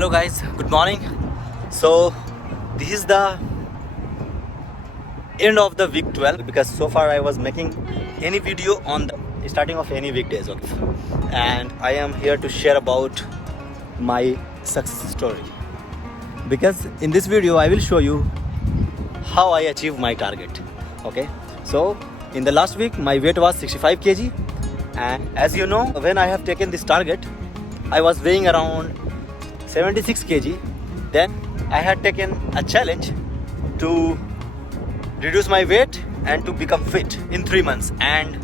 Hello guys, good morning. So this is the end of the week 12 because so far I was making any video on the starting of any weekdays, okay? And I am here to share about my success story because in this video I will show you how I achieve my target. Okay, so in the last week my weight was 65 kg, and as you know, when I have taken this target I was weighing around 76 kg. Then I had taken a challenge to reduce my weight and to become fit in 3 months, and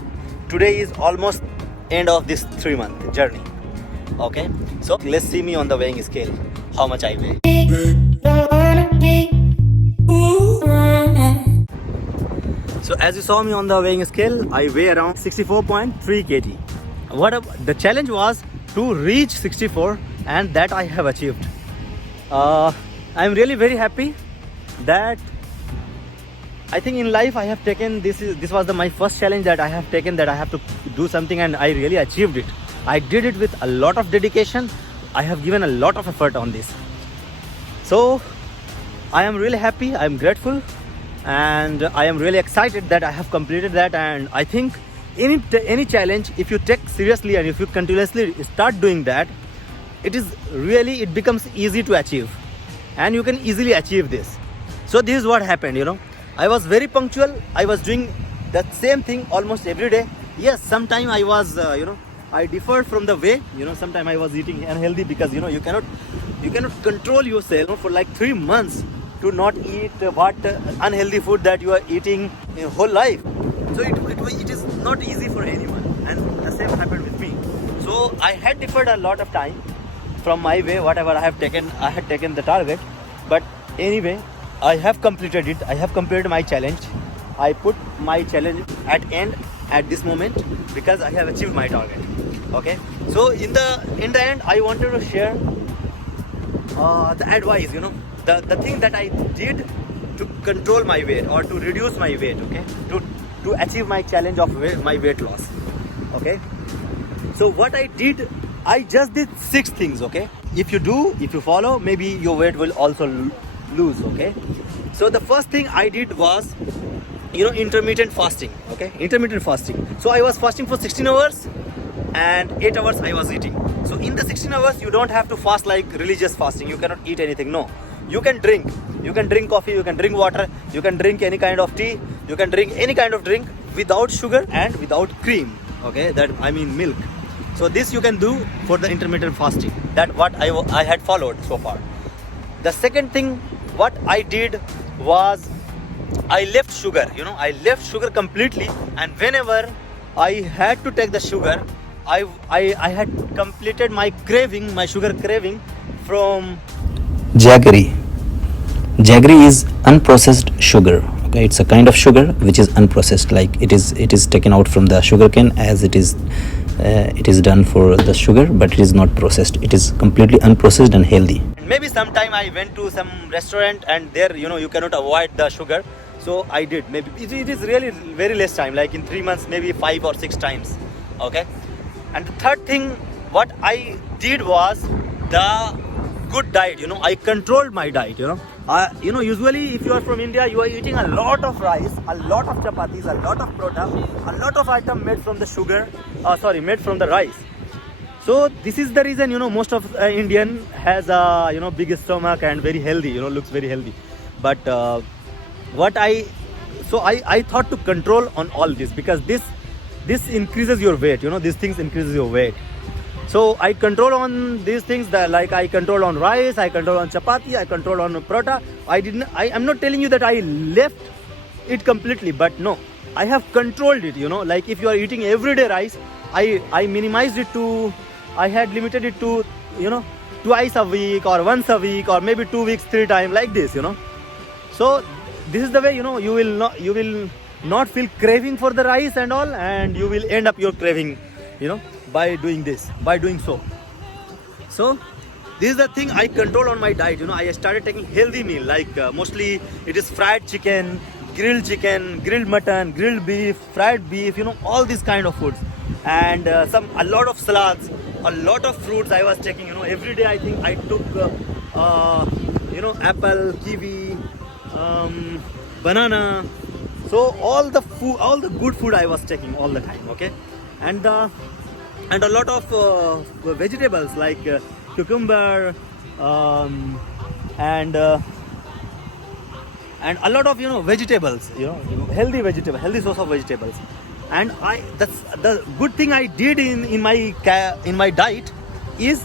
today is almost end of this 3-month journey. Okay, so let's see me on the weighing scale, how much I weigh. So as you saw me on the weighing scale, I weigh around 64.3 kg. The challenge was to reach 64, and that I have achieved. I am really very happy that I think in life I have taken this was my first challenge that I have taken, that I have to do something, and I really achieved it. I did it with a lot of dedication. I have given a lot of effort on this. So I am really happy, I am grateful, and I am really excited that I have completed that. And I think any challenge, if you take seriously and if you continuously start doing that, it becomes easy to achieve, and you can easily achieve this. So this is what happened, I was very punctual. I was doing the same thing almost every day. Yes, sometime I was I differed from the way, sometime I was eating unhealthy because you cannot control yourself for like 3 months to not eat what unhealthy food that you are eating in whole life. So it is not easy for anyone, and the same happened with me. So I had deferred a lot of time from my way, whatever I had taken the target. But anyway, I have completed it. I have completed my challenge. I put my challenge at end at this moment because I have achieved my target. Okay, so in the end I wanted to share the advice, the thing that I did to control my weight or to reduce my weight, okay, to achieve my challenge of my weight loss. Okay, so what I did, I just did 6 things. Okay, if you follow, maybe your weight will also lose. Okay, so the first thing I did was intermittent fasting. Okay, intermittent fasting. So I was fasting for 16 hours and 8 hours I was eating. So in the 16 hours you don't have to fast like religious fasting. You cannot eat anything. No, you can drink coffee, you can drink water, you can drink any kind of tea, you can drink any kind of drink without sugar and without cream. Okay, that I mean milk. So this you can do for the intermittent fasting. That what I had followed so far. The second thing what I did was I left sugar. I left sugar completely, and whenever I had to take the sugar, I had completed my sugar craving from Jaggery. Jaggery is unprocessed sugar. Okay, it's a kind of sugar which is unprocessed. Like it is taken out from the sugarcane as it is done for the sugar, but it is not processed. It is completely unprocessed and healthy. Maybe sometime I went to some restaurant and there you cannot avoid the sugar. So I did. Maybe it is really very less time. Like in 3 months, maybe 5 or 6 times. Okay. And the third thing what I did was the good diet. I controlled my diet. Usually if you are from India, you are eating a lot of rice, a lot of chapatis, a lot of prota, a lot of item made from the made from the rice. So this is the reason most of Indian has a big stomach and very healthy. Looks very healthy. But I thought to control on all this because this increases your weight. These things increases your weight. So I control on these things, like I control on rice, I control on chapati, I control on prota. I'm not telling you that I left it completely, but no, I have controlled it. Like if you are eating everyday rice, I minimized it to, I had limited it to twice a week or once a week or maybe 2 weeks 3 times, like this. So this is the way you will not feel craving for the rice and all, and you will end up your craving by doing so. So this is the thing I control on my diet. I started taking healthy meal, like mostly it is fried chicken, grilled mutton, grilled beef, fried beef, all these kind of foods, and a lot of salads, a lot of fruits I was taking. Every day I think I took apple, kiwi, banana. So all the food, all the good food I was taking all the time. Okay, and a lot of vegetables like cucumber, and a lot of vegetables, healthy source of vegetables. And that's the good thing I did in my diet is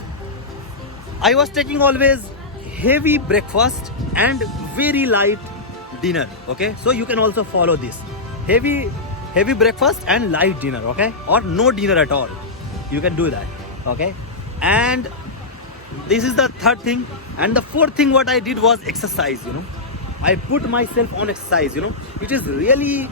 I was taking always heavy breakfast and very light dinner. Okay, so you can also follow this heavy breakfast and light dinner. Okay, or no dinner at all, you can do that. Okay, and this is the third thing. And the fourth thing what I did was exercise. I put myself on exercise. It is really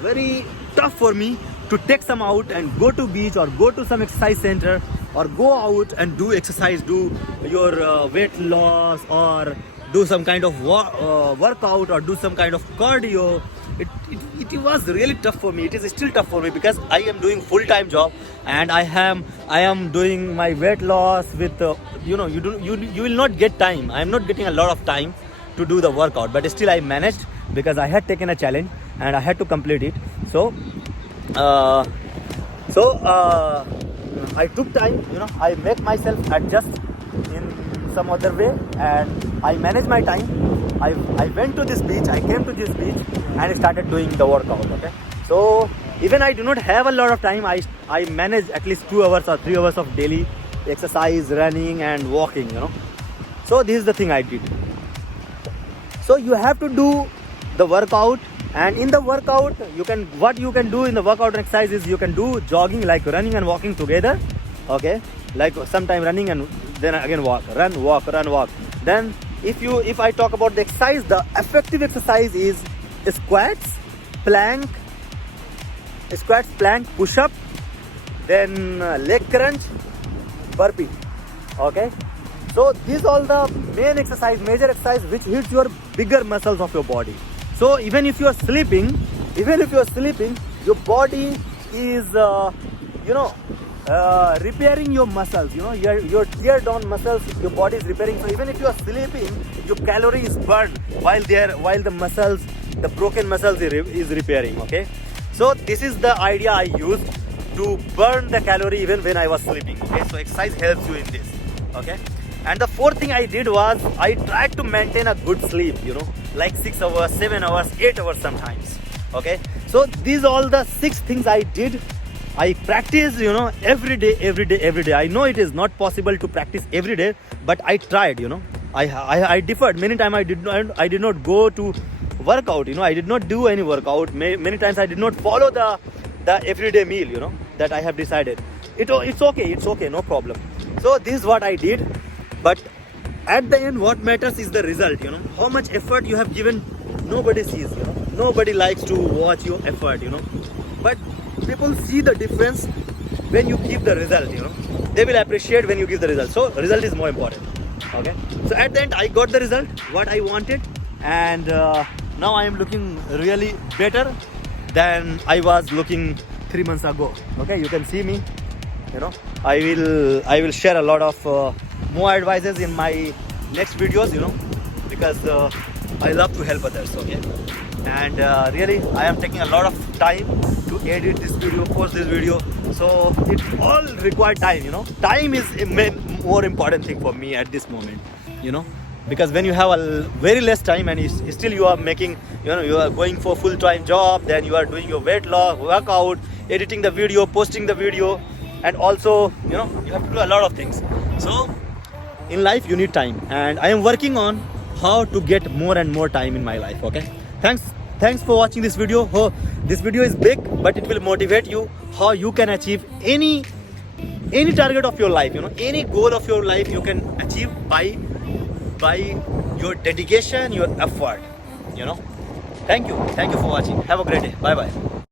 very tough for me to take some out and go to beach or go to some exercise center or go out and do exercise, do your weight loss or do some kind of workout or do some kind of cardio. It was really tough for me. It is still tough for me because I am doing full-time job and I am doing my weight loss with you will not get time. I am not getting a lot of time to do the workout, but still I managed because I had taken a challenge and I had to complete it. So I took time. I make myself adjust in some other way and I manage my time. I went to this beach, I came to this beach and started doing the workout. Okay, so even I do not have a lot of time, I manage at least 2 hours or 3 hours of daily exercise, running and walking. So this is the thing I did. So you have to do the workout, and in the workout what you can do in the workout and exercise is you can do jogging, like running and walking together. Okay, like sometime running and then again walk, run, walk. Then if I talk about the exercise, the effective exercise is squats, plank, push up, then leg crunch, burpee. Okay, so these all the major exercise which hits your bigger muscles of your body. So even if you are sleeping, your body is repairing your muscles. Your tear down muscles, your body is repairing. So even if you are sleeping, your calorie is burned while the muscles, the broken muscles is repairing. Okay, so this is the idea I used to burn the calorie even when I was sleeping. Okay, so exercise helps you in this. Okay, and the fourth thing I did was I tried to maintain a good sleep. Like 6 hours, 7 hours, 8 hours sometimes. Okay, so these all the 6 things I did. I practiced, every day. I know it is not possible to practice every day, but I tried. I deferred many times. I did not go to workout. I did not do any workout. Many times I did not follow the everyday meal. That I have decided. It's okay, no problem. So this is what I did, but at the end, what matters is the result. How much effort you have given, nobody sees. Nobody likes to watch your effort. But people see the difference when you give the result. They will appreciate when you give the result. So result is more important. Okay, so at the end I got the result what I wanted, and now I am looking really better than I was looking 3 months ago. Okay, you can see me. I will share a lot of more advices in my next videos. Because I love to help others. Okay, and really I am taking a lot of time to edit this video, post this video, so it all requires time. Time is a more important thing for me at this moment. Because when you have a very less time and still you are making, you are going for full-time job, then you are doing your weight loss, workout, editing the video, posting the video, and also you have to do a lot of things. So in life you need time, and I am working on how to get more and more time in my life. Okay, thanks for watching this video. This video is big, but it will motivate you how you can achieve any target of your life. Any goal of your life you can achieve by your dedication, your effort. Thank you for watching. Have a great day. Bye bye.